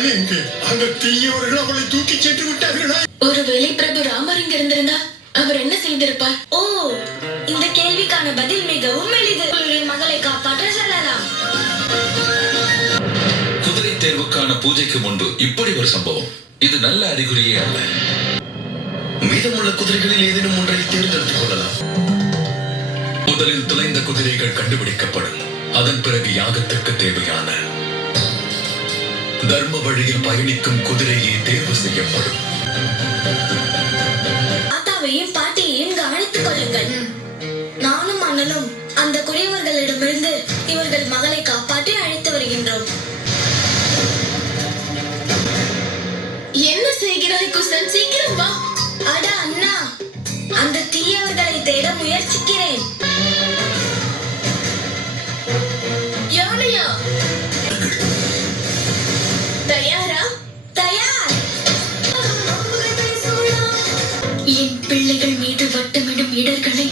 மகள் எங்கே? அந்த தீயவர்கள் அவளை தூக்கி சென்று விட்டார்களா? ஒருவேளை பிரபு ராமர் இங்க இருந்திருந்தா அவர் என்ன செய்திருப்பார்? ஓ, இந்த கேள்விக்கான பதில் மிகவும் எளிது. மகளை காப்பாற்ற செல்லலாம். குதிரை தேர்வுக்கான பூஜைக்கு முன்பு இப்படி ஒரு சம்பவம், இது நல்ல அறிகுறியே அல்ல. மீதமுள்ள குதிரைகளில் ஏதேனும் ஒன்றை தேர்ந்தெடுத்துக் கொள்ளலாம். முதலில் தொலைந்த குதிரைகள் கண்டுபிடிக்கப்படும். அதன் பிறகு யாகத்திற்கு தேவையான தர்ம வழியில் பயணிக்கும் குதிரையை தேர்வு செய்யப்படும். தாத்தாவையும் பாட்டியையும் கவனித்துக் கொள்ளுங்கள். நானும் அண்ணனும் அந்த குறைவர்களிடமிருந்து இவர்கள் மகளை காப்பாற்றி அழைத்து வருகின்றோம். என்ன செய்கிறாய் குசன்? சீக்கிரம் வா. அட அண்ணா, அந்த தீயவர்களை தேட முயற்சிக்கிறேன். யானையா? தயாரா? தயார். என் பிள்ளைகள் மீது வட்டமிடும் இடர்களை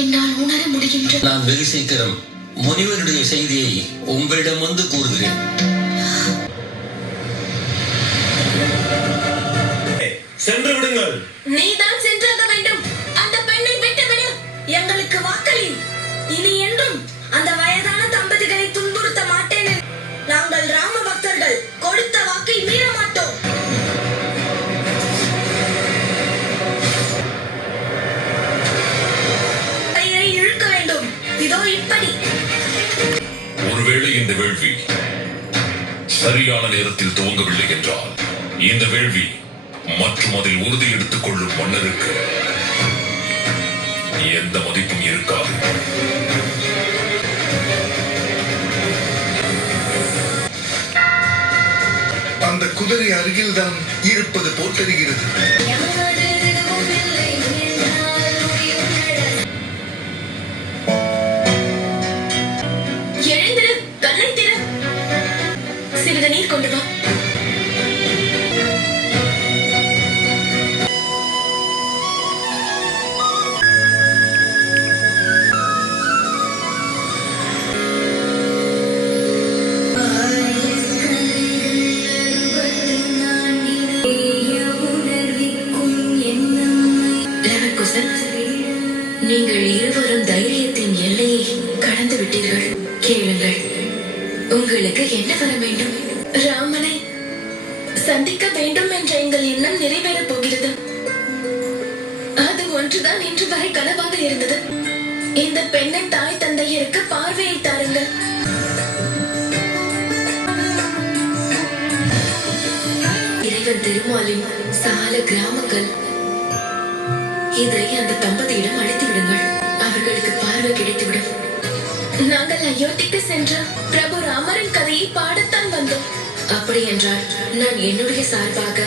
என்னால் உணர முடிகின்றது. நான் வெகு சீக்கிரம் முனிவருடைய செய்தியை உங்களிடம் வந்து கூறுகிறேன். சென்று விடுங்கள். நீதான் சென்றாக வேண்டும். அந்த பெண்ணை விட்டுவிடு. எங்களுக்கு வாக்களி. இனி என்றும் அந்த வயதான தம்பதிகளை துன்புறுத்த மாட்டேன். நாங்கள் ராம பக்தர்கள். கொடுத்த வாக்கை மீற மாட்டோம். கயிறை இழுக்க வேண்டும். இதோ இப்படி. ஒருவேளை இந்த வேள்வி சரியான நேரத்தில் துவங்கவில்லை என்றால் இந்த வேள்வி மற்றும் அதில் உறுதி எடுத்துக் கொள்ளும் மன்னருக்கு எந்த மதிப்பும் இருக்காது. அந்த குதிரை அருகில் தான் இருப்பது போல் தெரிகிறது. எழுந்திரு, கண்ணை திற. சிறிது நீர் கொண்டு வா. நீங்கள் இருவரும் தைரியத்தின் எல்லையை கடந்து விட்டீர்கள். கேளுங்கள், உங்களுக்கு என்ன வர வேண்டும்? ராமனை சந்திக்க வேண்டும் என்ற எங்கள் எண்ணம் நிறைவேறப் போகிறது. அது ஒன்றுதான் இன்று வரை கனவாக இருந்தது. இந்த பெண்ணின் தாய் தந்தையருக்கு பார்வையை தாருங்கள். இறைவன் திருமாலின் சால கிராமங்கள் இதை அந்த தம்பதியிடம் அழைத்து விடுங்கள். அவர்களுக்கு பார்வை கிடைத்துவிடும். நாங்கள் அயோத்திக்கு சென்ற பிரபு ராமரின் கதையை பாடத்தான் வந்தோம். அப்படி என்றால் நான் என்னுடைய சார்பாக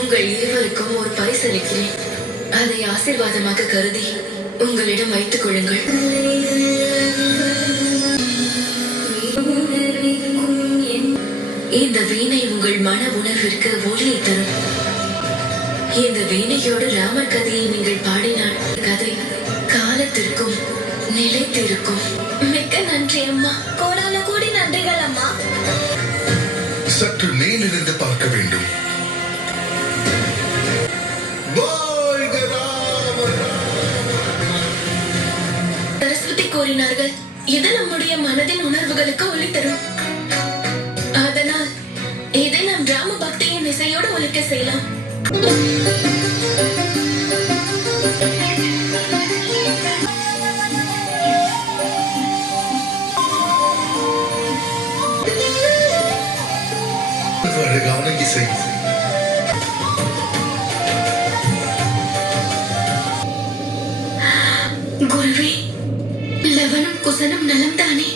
உங்கள் இருவருக்கும் ஒரு பரிசு அளிக்கிறேன். அதை ஆசீர்வாதமாக கருதி உங்களிடம் வைத்துக் கொள்ளுங்கள். இந்த வீணை உங்கள் மன உணர்விற்கு ஒளியை தரும். இந்த வீணையோடு ராமர் கதையை நீங்கள் பாடினால் கதை காலத்திற்கும் நிலைத்திருக்கும். மிக்க நன்றி அம்மா. கோடான கோடி நன்றிகள் அம்மா. சற்று மேலிருந்து பார்க்க வேண்டும். சரஸ்வதி கூறினார்கள், இது நம்முடைய மனதின் உணர்வுகளுக்கு ஒளி தரும். அதனால் இதை நம் ராம பக்தியின் இசையோடு ஒலிக்க செய்யலாம். அழகான இசை. குருவே, லவனும் குசனும் நலம் தானே?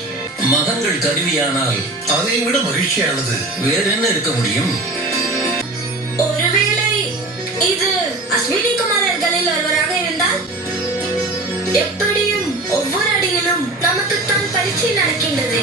மகன்கள் கருவியானால் அதை விட மகிழ்ச்சியானது வேற என்ன இருக்க முடியும்? ஒருவேளை இது அஸ்வினி குமாரர்களில் ஒருவராக இருந்தால் எப்படியும் ஒவ்வொரு அடியிலும் நமக்குத்தான் பரீட்சை நடக்கின்றது.